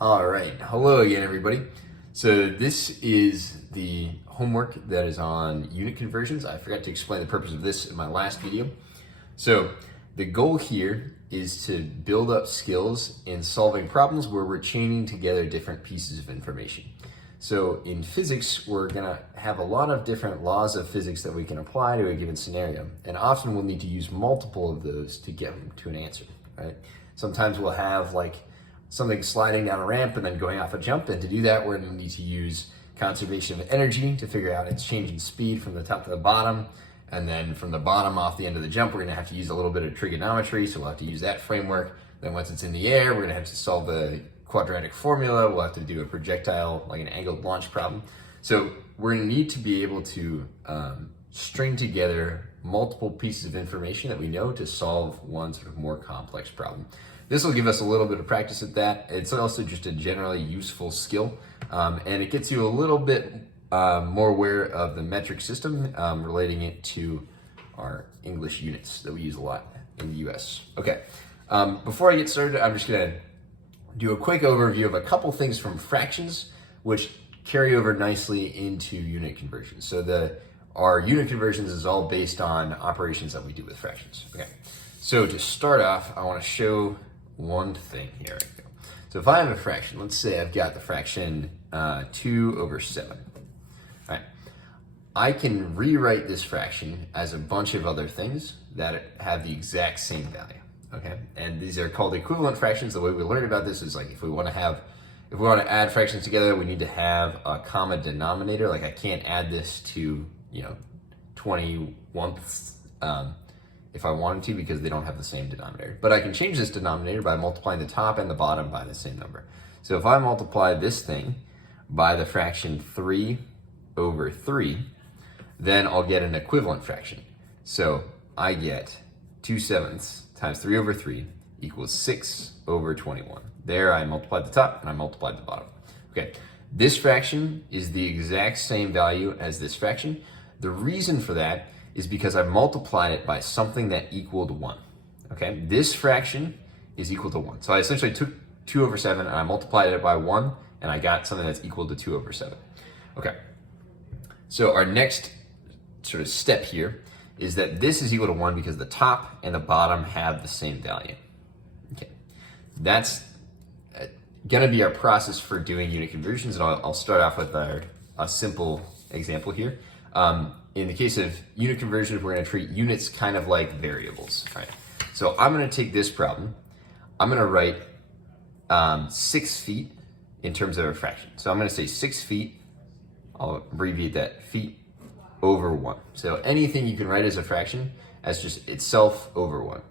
All right, hello again, everybody. So this is the homework that is on unit conversions. I forgot to explain the purpose of this in my last video. So the goal here is to build up skills in solving problems where we're chaining together different pieces of information. So in physics, we're gonna have a lot of different laws of physics that we can apply to a given scenario. And often we'll need to use multiple of those to get to an answer, right? Sometimes we'll have like something sliding down a ramp and then going off a jump. And to do that, we're going to need to use conservation of energy to figure out its change in speed from the top to the bottom. And then from the bottom off the end of the jump, we're going to have to use a little bit of trigonometry. So we'll have to use that framework. Then once it's in the air, we're going to have to solve the quadratic formula. We'll have to do a projectile, like an angled launch problem. So we're going to need to be able to string together multiple pieces of information that we know to solve one sort of more complex problem. This will give us a little bit of practice at that. It's also just a generally useful skill, and it gets you a little bit more aware of the metric system, relating it to our English units that we use a lot in the US. Okay, before I get started, I'm just gonna do a quick overview of a couple things from fractions, which carry over nicely into unit conversions. So our unit conversions is all based on operations that we do with fractions. Okay, so to start off, I wanna show one thing here. So if I have a fraction, let's say I've got the fraction 2/7. All right, I can rewrite this fraction as a bunch of other things that have the exact same value. Okay, and these are called equivalent fractions. The way we learn about this is like if we want to add fractions together, we need to have a common denominator. Like I can't add this to 21ths. If I wanted to, because they don't have the same denominator. But I can change this denominator by multiplying the top and the bottom by the same number. So if I multiply this thing by the fraction 3/3, then I'll get an equivalent fraction. So I get 2/7 times 3/3 equals 6/21. There I multiplied the top and I multiplied the bottom. Okay, this fraction is the exact same value as this fraction. The reason for that is because I multiplied it by something that equaled 1. Okay, this fraction is equal to 1. So I essentially took 2/7 and I multiplied it by 1 and I got something that's equal to 2/7. Okay, so our next sort of step here is that this is equal to 1 because the top and the bottom have the same value. Okay, that's gonna be our process for doing unit conversions, and I'll start off with a simple example here. In the case of unit conversions, we're going to treat units kind of like variables. Right? So I'm going to take this problem. I'm going to write 6 feet in terms of a fraction. So I'm going to say 6 feet. I'll abbreviate that, feet over 1. So anything you can write as a fraction as just itself over 1.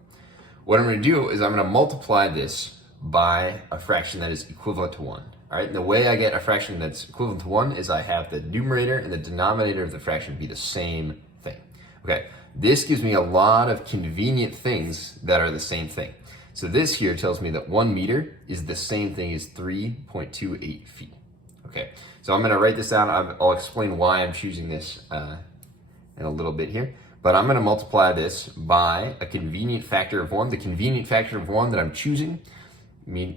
What I'm going to do is I'm going to multiply this by a fraction that is equivalent to 1. All right, and the way I get a fraction that's equivalent to 1 is I have the numerator and the denominator of the fraction be the same thing. Okay, this gives me a lot of convenient things that are the same thing. So this here tells me that 1 meter is the same thing as 3.28 feet. Okay, so I'm gonna write this down. I'll explain why I'm choosing this in a little bit here. But I'm gonna multiply this by a convenient factor of 1. The convenient factor of 1 that I'm choosing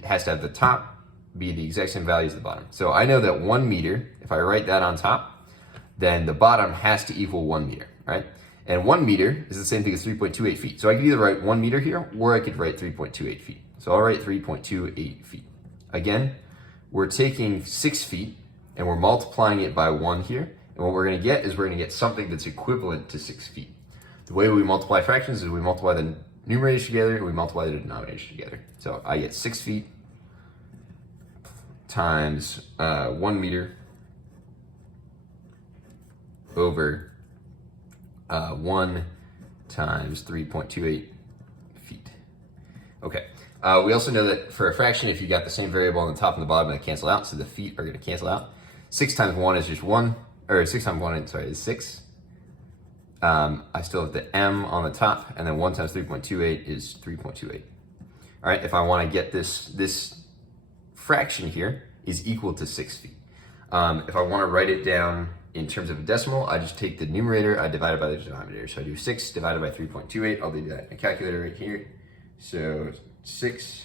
has to have the top be the exact same value as the bottom. So I know that 1 meter, if I write that on top, then the bottom has to equal 1 meter, right? And 1 meter is the same thing as 3.28 feet. So I could either write 1 meter here, or I could write 3.28 feet. So I'll write 3.28 feet. Again, we're taking 6 feet and we're multiplying it by 1 here. And what we're gonna get is we're gonna get something that's equivalent to 6 feet. The way we multiply fractions is we multiply the numerators together and we multiply the denominators together. So I get 6 feet times 1 meter over 1 times 3.28 feet. Okay, we also know that for a fraction, if you got the same variable on the top and the bottom, they cancel out, so the feet are going to cancel out. 6 times 1 is just 1, or 6 times 1, sorry, is 6. I still have the m on the top, and then 1 times 3.28 is 3.28. All right, if I want to get this fraction here is equal to 6 feet. If I want to write it down in terms of a decimal, I just take the numerator, I divide it by the denominator. So I do 6 divided by 3.28. I'll do that in a calculator right here. So 6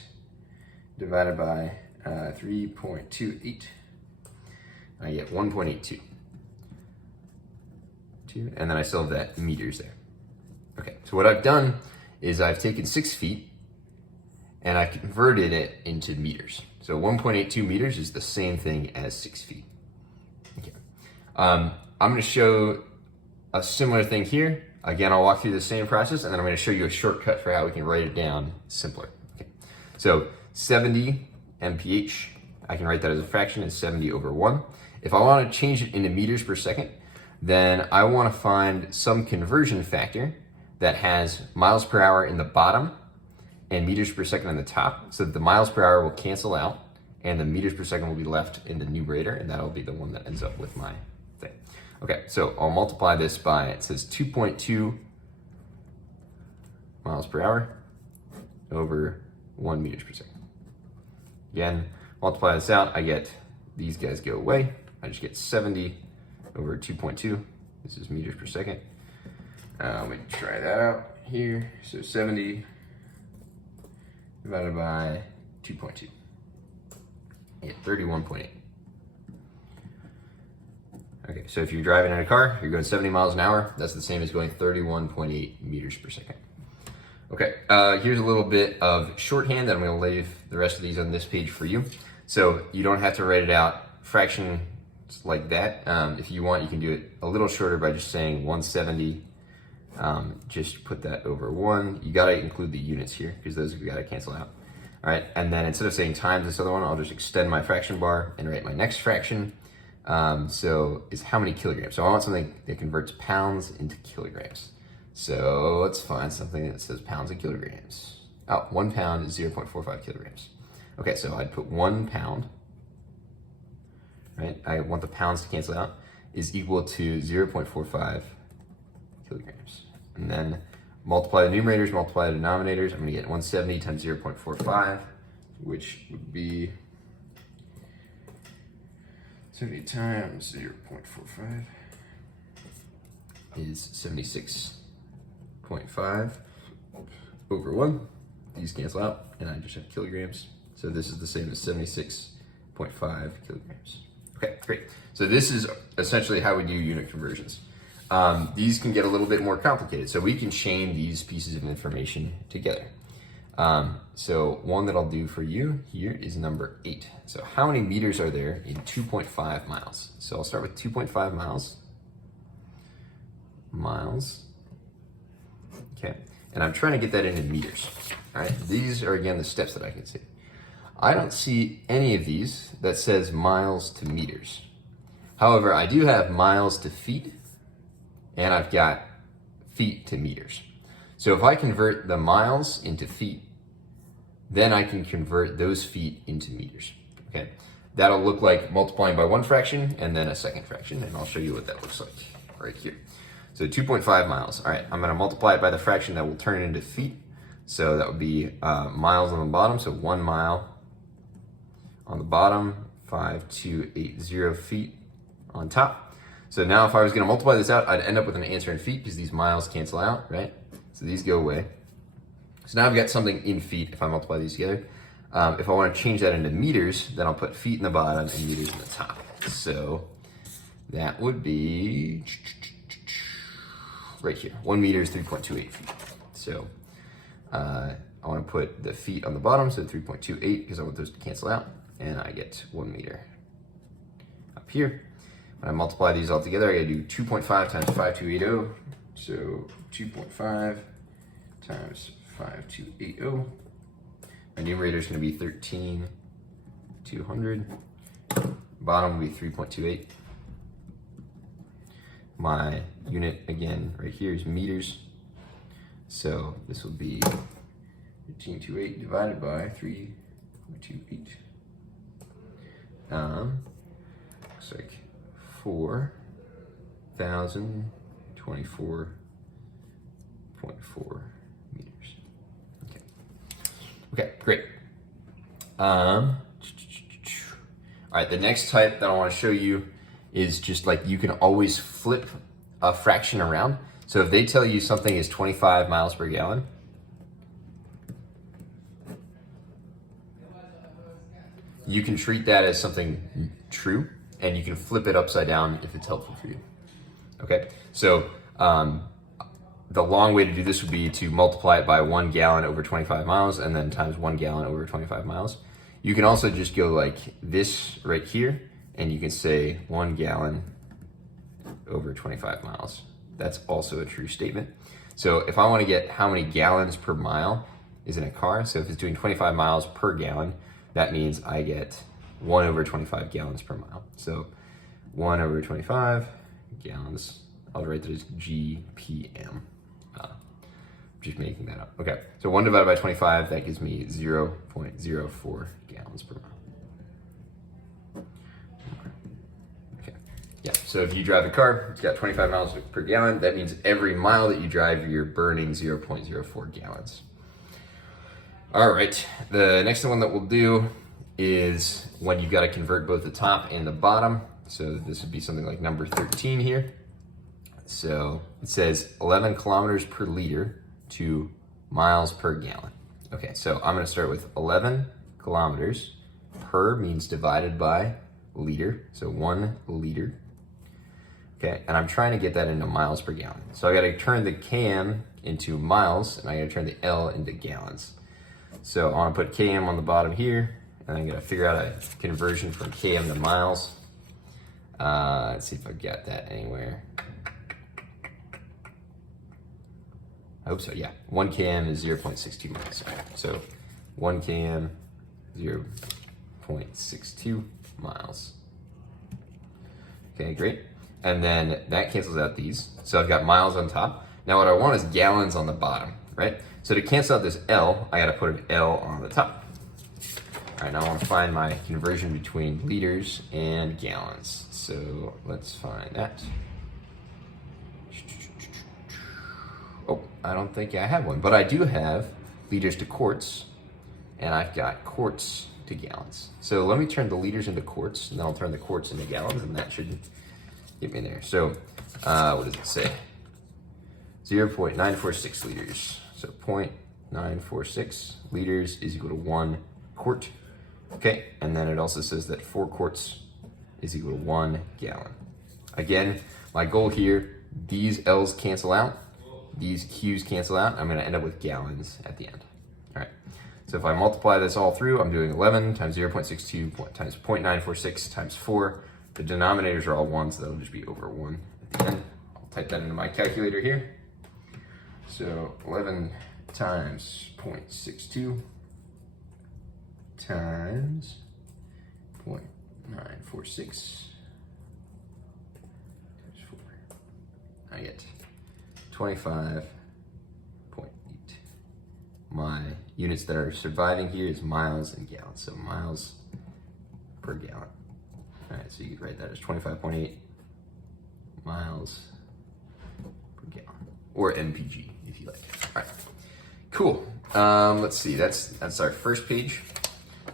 divided by 3.28. I get 1.82. And then I still have that meters there. Okay, so what I've done is I've taken 6 feet and I've converted it into meters. So 1.82 meters is the same thing as 6 feet. Okay. I'm gonna show a similar thing here. Again, I'll walk through the same process and then I'm gonna show you a shortcut for how we can write it down simpler. Okay. So 70 mph, I can write that as a fraction as 70 over 1. If I wanna change it into meters per second, then I wanna find some conversion factor that has miles per hour in the bottom and meters per second in the top, so that the miles per hour will cancel out and the meters per second will be left in the numerator, and that'll be the one that ends up with my thing. Okay, so I'll multiply this by, it says 2.2 miles per hour over 1 meters per second. Again, multiply this out, I get, these guys go away. I just get 70 over 2.2. This is meters per second. Let me try that out here. So 70 divided by 2.2. I get 31.8. Okay, so if you're driving in a car, you're going 70 miles an hour, that's the same as going 31.8 meters per second. Okay, here's a little bit of shorthand that I'm gonna leave the rest of these on this page for you. So you don't have to write it out fractions like that. If you want, you can do it a little shorter by just saying 170. Just put that over 1. You gotta include the units here because those have gotta cancel out. All right, and then instead of saying times this other one, I'll just extend my fraction bar and write my next fraction. So is how many kilograms? So I want something that converts pounds into kilograms. So let's find something that says pounds and kilograms. Oh, 1 pound is 0.45 kilograms. Okay, so I'd put 1 pound, right? I want the pounds to cancel out, is equal to 0.45 kilograms. And then multiply the numerators, multiply the denominators. I'm gonna get 170 times 0.45, which would be 70 times 0.45 is 76.5 over 1. These cancel out, and I just have kilograms. So this is the same as 76.5 kilograms. Okay, great. So this is essentially how we do unit conversions. These can get a little bit more complicated. So we can chain these pieces of information together. So one that I'll do for you here is number 8. So how many meters are there in 2.5 miles? So I'll start with 2.5 miles. Okay, and I'm trying to get that into meters. All right, these are again the steps that I can see. I don't see any of these that says miles to meters. However, I do have miles to feet, and I've got feet to meters. So if I convert the miles into feet, then I can convert those feet into meters, okay? That'll look like multiplying by 1 fraction and then a second fraction, and I'll show you what that looks like right here. So 2.5 miles. All right, I'm gonna multiply it by the fraction that will turn into feet. So that would be miles on the bottom, so 1 mile on the bottom, 5,280 feet on top. So now if I was gonna multiply this out, I'd end up with an answer in feet because these miles cancel out, right? So these go away. So now I've got something in feet if I multiply these together. If I wanna change that into meters, then I'll put feet in the bottom and meters in the top. So that would be right here. 1 meter is 3.28 feet. So I wanna put the feet on the bottom, so 3.28 because I want those to cancel out. And I get 1 meter up here. When I multiply these all together, I gotta do 2.5 times 5,280. So 2.5 times 5,280. My numerator is gonna be 13,200. Bottom will be 3.28. My unit, again, right here is meters. So this will be 13,280 divided by 3.28. Looks like 4,024.4 meters. Okay. Okay, great. All right, the next type that I want to show you is just like you can always flip a fraction around. So if they tell you something is 25 miles per gallon, you can treat that as something true, and you can flip it upside down if it's helpful for you. Okay, so the long way to do this would be to multiply it by 1 gallon over 25 miles and then times 1 gallon over 25 miles. You can also just go like this right here, and you can say 1 gallon over 25 miles. That's also a true statement. So if I want to get how many gallons per mile is in a car, so if it's doing 25 miles per gallon, that means I get 1 over 25 gallons per mile. So 1 over 25 gallons, I'll write that as GPM. Just making that up. Okay, so 1 divided by 25, that gives me 0.04 gallons per mile. Okay, yeah, so if you drive a car, it's got 25 miles per gallon, that means every mile that you drive, you're burning 0.04 gallons. All right, the next one that we'll do is when you've got to convert both the top and the bottom. So this would be something like number 13 here. So it says 11 kilometers per liter to miles per gallon. Okay, so I'm gonna start with 11 kilometers per means divided by liter, so 1 liter. Okay, and I'm trying to get that into miles per gallon. So I gotta turn the km into miles, and I gotta turn the L into gallons. So I wanna put km on the bottom here, and I'm gonna figure out a conversion from km to miles. Let's see if I've got that anywhere. I hope so, yeah. 1 km is 0.62 miles. So 1 km, 0.62 miles. Okay, great. And then that cancels out these. So I've got miles on top. Now what I want is gallons on the bottom, right? So to cancel out this L, I gotta put an L on the top. All right, now I wanna find my conversion between liters and gallons. So let's find that. Oh, I don't think I have one, but I do have liters to quarts, and I've got quarts to gallons. So let me turn the liters into quarts, and then I'll turn the quarts into gallons, and that should get me there. So what does it say? 0.946 liters. So 0.946 liters is equal to 1 quart. Okay, and then it also says that 4 quarts is equal to 1 gallon. Again, my goal here, these L's cancel out. These Q's cancel out. I'm going to end up with gallons at the end. All right. So if I multiply this all through, I'm doing 11 times 0.62 times 0.946 times 4. The denominators are all 1, so that'll just be over 1 at the end. I'll type that into my calculator here. So 11 times 0.62 times 0.946 times 4. I get 25.8. My units that are surviving here is miles and gallons. So miles per gallon. All right, so you could write that as 25.8 miles per gallon, or MPG if you like. All right, cool. Let's see. That's our first page.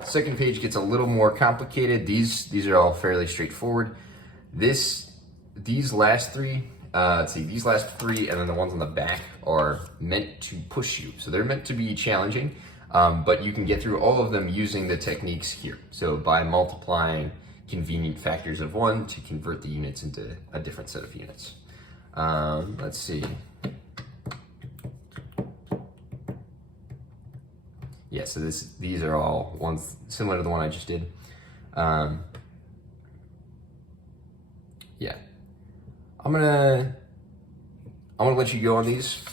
Second page gets a little more complicated. These are all fairly straightforward. These last three. Let's see, these last 3 and then the ones on the back are meant to push you. So they're meant to be challenging, but you can get through all of them using the techniques here. So by multiplying convenient factors of 1 to convert the units into a different set of units. Let's see. Yeah, so these are all ones similar to the one I just did. Yeah. I'm gonna let you go on these.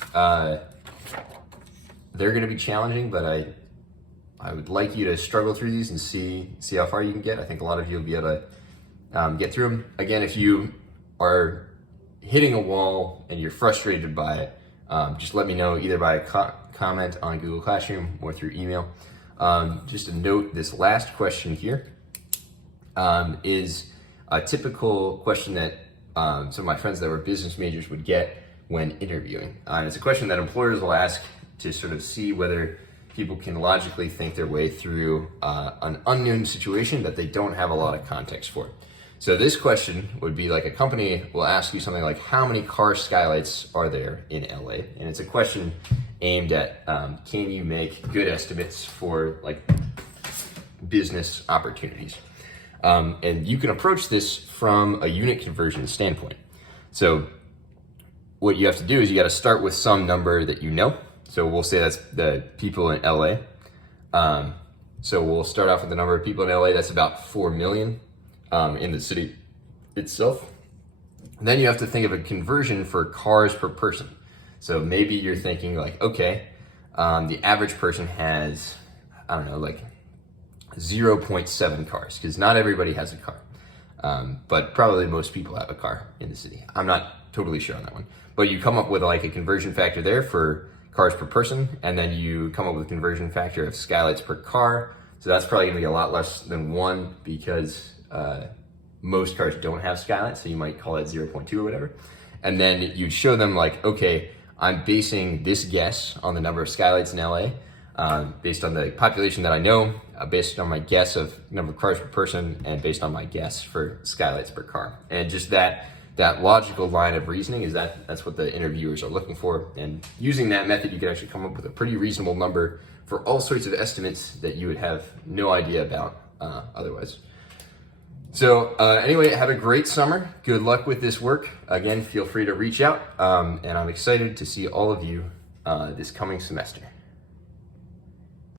They're gonna be challenging, but I would like you to struggle through these and see how far you can get. I think a lot of you will be able to get through them. Again, if you are hitting a wall and you're frustrated by it, just let me know either by a comment on Google Classroom or through email. Just a note, this last question here is a typical question that some of my friends that were business majors would get when interviewing. It's a question that employers will ask to sort of see whether people can logically think their way through an unknown situation that they don't have a lot of context for. So this question would be like a company will ask you something like, how many car skylights are there in LA? And it's a question aimed at, can you make good estimates for like business opportunities. And you can approach this from a unit conversion standpoint. So what you have to do is you got to start with some number that you know. So we'll say that's the people in LA. So we'll start off with the number of people in LA. That's about 4 million in the city itself. Then you have to think of a conversion for cars per person. So maybe you're thinking like, okay, the average person has, I don't know, like 0.7 cars, because not everybody has a car. But probably most people have a car in the city. I'm not totally sure on that one. But you come up with like a conversion factor there for cars per person, and then you come up with a conversion factor of skylights per car. So that's probably gonna be a lot less than 1, because most cars don't have skylights, so you might call it 0.2 or whatever. And then you'd show them like, okay, I'm basing this guess on the number of skylights in LA, based on the population that I know, based on my guess of number of cars per person, and based on my guess for skylights per car. And just that logical line of reasoning is that's what the interviewers are looking for. And using that method, you can actually come up with a pretty reasonable number for all sorts of estimates that you would have no idea about otherwise. So anyway, have a great summer. Good luck with this work. Again, feel free to reach out, and I'm excited to see all of you this coming semester.